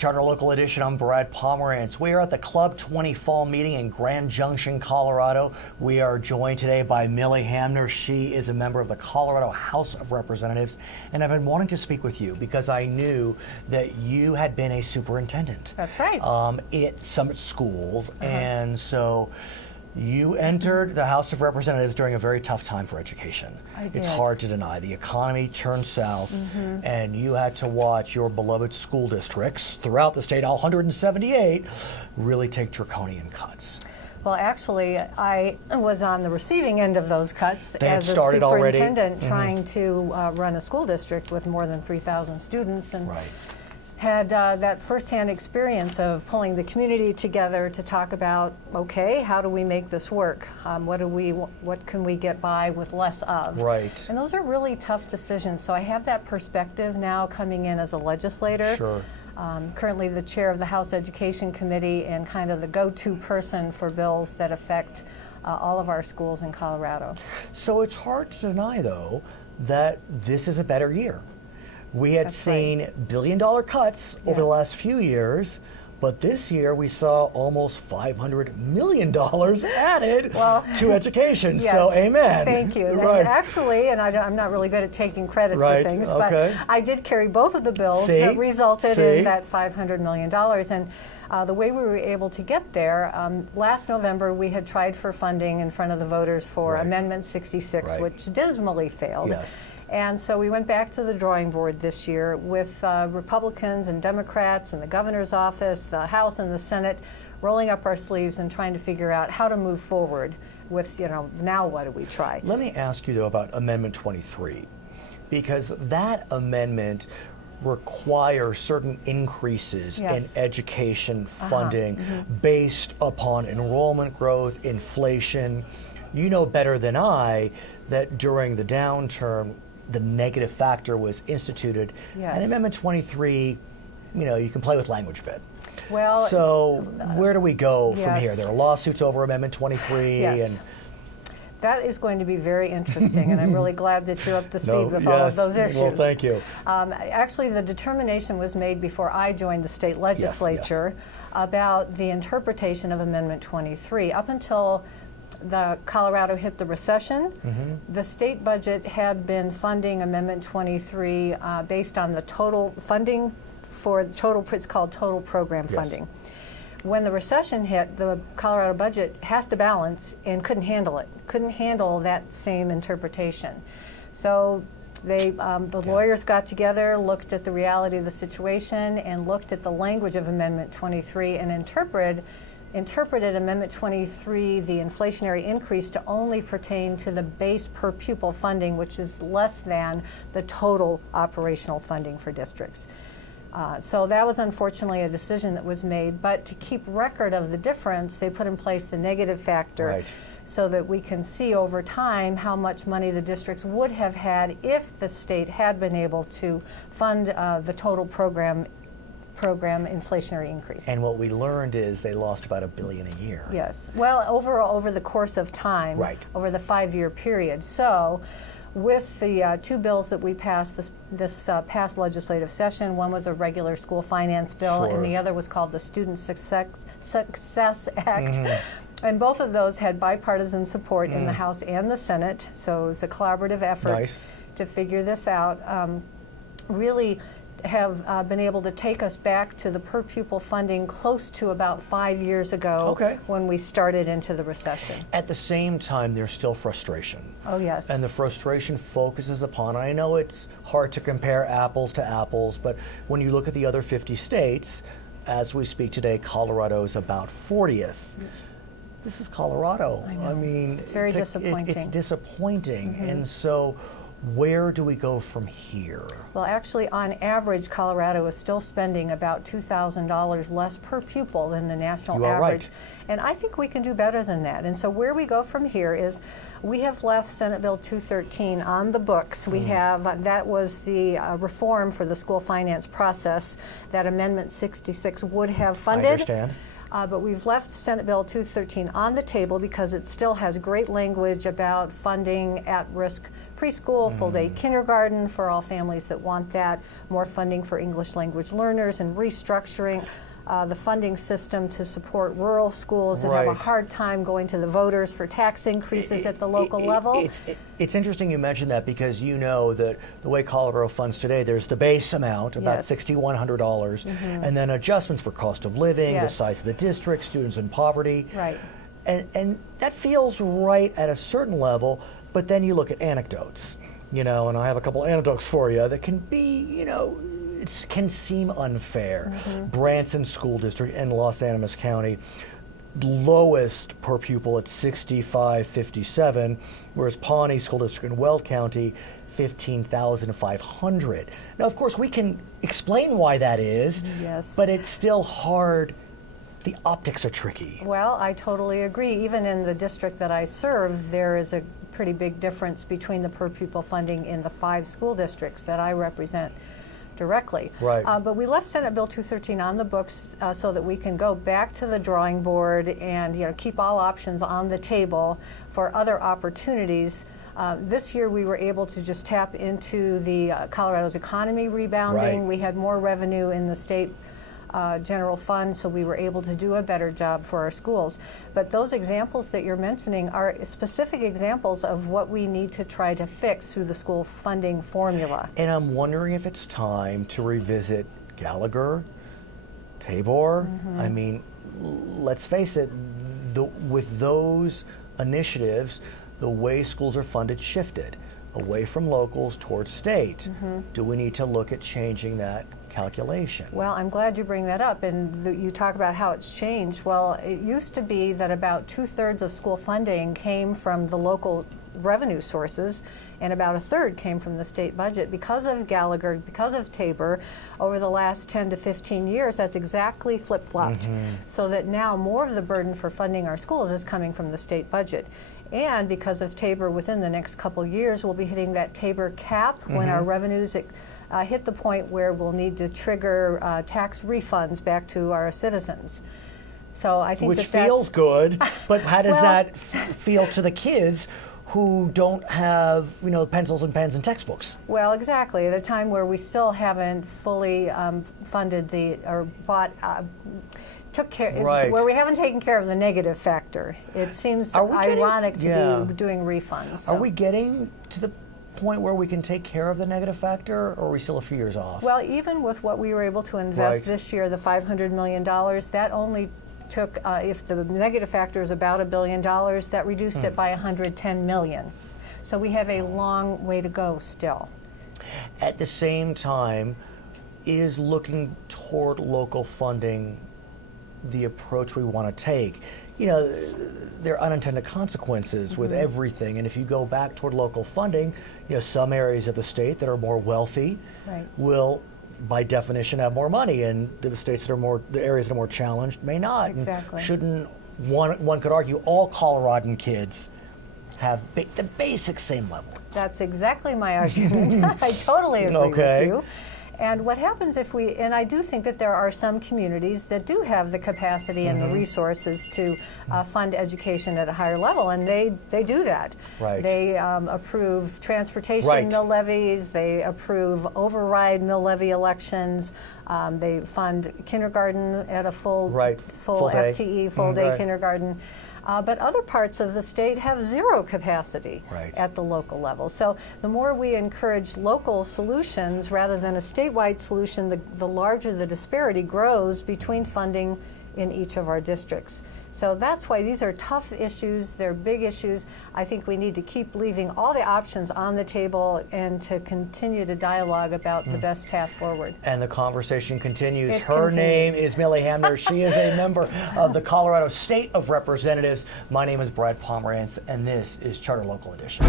Charter Local Edition. I'm Brad Pomerance. We are at the Club 20 Fall Meeting in Grand Junction, Colorado. We are joined today by Millie Hamner. She is a member of the Colorado House of Representatives, and I've been wanting to speak with you because I knew that you had been a superintendent. That's right. At some schools, and so you entered the House of Representatives during a very tough time for education. I did. It's hard to deny. The economy turned south, and you had to watch your beloved school districts throughout the state, all 178, really take draconian cuts. Well, actually, I was on the receiving end of those cuts as a started superintendent trying to run a school district with more than 3,000 students, and had that firsthand experience of pulling the community together to talk about, okay, how do we make this work? What can we get by with less of? Right. And those are really tough decisions. So I have that perspective now coming in as a legislator. Sure. Currently the chair of the House Education Committee and kind of the go-to person for bills that affect all of our schools in Colorado. So it's hard to deny, though, that this is a better year. We had seen billion-dollar cuts over the last few years, but this year we saw almost $500 million added to education. Yes, so amen. Thank you. Right. And actually, and I'm not really good at taking credit for things, but I did carry both of the bills that resulted in that $500 million. And the way we were able to get there, last November we had tried for funding in front of the voters for Amendment 66, which dismally failed. Yes. And so we went back to the drawing board this year with Republicans and Democrats and the governor's office, the House and the Senate, rolling up our sleeves and trying to figure out how to move forward with, now what do we try? Let me ask you, though, about Amendment 23, because that amendment requires certain increases in education funding based upon enrollment growth, inflation. You know better than I that during the downturn, the negative factor was instituted. And Amendment 23, you can play with language a bit. Well, so where do we go from here? There are lawsuits over Amendment 23. And that is going to be very interesting, and I'm really glad that you're up to speed with all of those issues. Well, thank you. Actually, the determination was made before I joined the state legislature about the interpretation of Amendment 23. Up until Colorado hit the recession, the state budget had been funding Amendment 23 based on the total funding for the total, it's called total program funding. When the recession hit, the Colorado budget has to balance and couldn't handle it, couldn't handle that same interpretation. So the lawyers got together, looked at the reality of the situation, and looked at the language of Amendment 23 and interpreted Amendment 23, the inflationary increase, to only pertain to the base per pupil funding, which is less than the total operational funding for districts. So that was unfortunately a decision that was made, but to keep record of the difference, they put in place the negative factor so that we can see over time how much money the districts would have had if the state had been able to fund the total program inflationary increase. And what we learned is they lost about $1 billion a year. Yes. Well, over the course of time, over the 5-year period. So with the two bills that we passed this past legislative session, one was a regular school finance bill, and the other was called the Student Success Act. And both of those had bipartisan support in the House and the Senate, so it was a collaborative effort to figure this out. Really have been able to take us back to the per pupil funding close to about 5 years ago when we started into the recession. At the same time, there's still frustration. Oh, yes. And the frustration focuses upon, I know it's hard to compare apples to apples, but when you look at the other 50 states, as we speak today, Colorado is about 40th. This is Colorado. I mean, it's very disappointing. It's disappointing. And so where do we go from here? Well, actually, on average, Colorado is still spending about $2,000 less per pupil than the national average. And I think we can do better than that. And so where we go from here is we have left Senate Bill 213 on the books. We have, that was the reform for the school finance process that Amendment 66 would have funded. I understand. But we've left Senate Bill 213 on the table because it still has great language about funding at-risk preschool, full-day kindergarten for all families that want that, more funding for English language learners, and restructuring the funding system to support rural schools that have a hard time going to the voters for tax increases at the local level. It's interesting you mentioned that, because you know that the way Colorado funds today, there's the base amount, about $6,100, and then adjustments for cost of living, the size of the district, students in poverty. Right. And that feels right at a certain level, but then you look at anecdotes, and I have a couple anecdotes for you that can be, it can seem unfair. Branson School District in Los Animas County, lowest per pupil at $65.57, whereas Pawnee School District in Weld County, $15,500. Now, of course, we can explain why that is, but it's still hard. The optics are tricky. Well, I totally agree. Even in the district that I serve, there is a pretty big difference between the per pupil funding in the 5 school districts that I represent directly. Right. But we left Senate Bill 213 on the books so that we can go back to the drawing board and keep all options on the table for other opportunities. This year we were able to just tap into the Colorado's economy rebounding. We had more revenue in the state general fund, so we were able to do a better job for our schools. But those examples that you're mentioning are specific examples of what we need to try to fix through the school funding formula. And I'm wondering if it's time to revisit Gallagher, Tabor. I mean, let's face it, with those initiatives, the way schools are funded shifted away from locals towards state. Do we need to look at changing that calculation? Well, I'm glad you bring that up, and you talk about how it's changed. Well, it used to be that about 2/3 of school funding came from the local revenue sources, and about 1/3 came from the state budget. Because of Gallagher, because of Tabor, over the last 10 to 15 years, that's exactly flip-flopped, so that now more of the burden for funding our schools is coming from the state budget. And because of Tabor, within the next couple years, we'll be hitting that Tabor cap when our revenues hit the point where we'll need to trigger tax refunds back to our citizens. So I think which feels good, but how does that feel to the kids who don't have pencils and pens and textbooks? Well, exactly. At a time where we still haven't fully funded or bought. Took care, where we haven't taken care of the negative factor. It seems ironic to be doing refunds. So. Are we getting to the point where we can take care of the negative factor, or are we still a few years off? Well, even with what we were able to invest this year, the $500 million, that only took, if the negative factor is about $1 billion, that reduced it by $110 million. So we have a long way to go still. At the same time, is looking toward local funding the approach we want to take? There are unintended consequences with everything, and if you go back toward local funding, some areas of the state that are more wealthy will, by definition, have more money, and the states that are the areas that are more challenged may not. Exactly. And shouldn't one could argue all Coloradan kids have the basic same level? That's exactly my argument. I totally agree with you. And what happens if and I do think that there are some communities that do have the capacity and the resources to fund education at a higher level, and they do that. They approve transportation mill levies, they approve override mill levy elections, they fund kindergarten at a full FTE, full day kindergarten. But other parts of the state have zero capacity at the local level. So the more we encourage local solutions rather than a statewide solution, the larger the disparity grows between funding in each of our districts. So that's why these are tough issues, they're big issues. I think we need to keep leaving all the options on the table and to continue to dialogue about the best path forward. And the conversation continues. Her name is Millie Hamner. She is a member of the Colorado State of Representatives. My name is Brad Pomerance, and this is Charter Local Edition.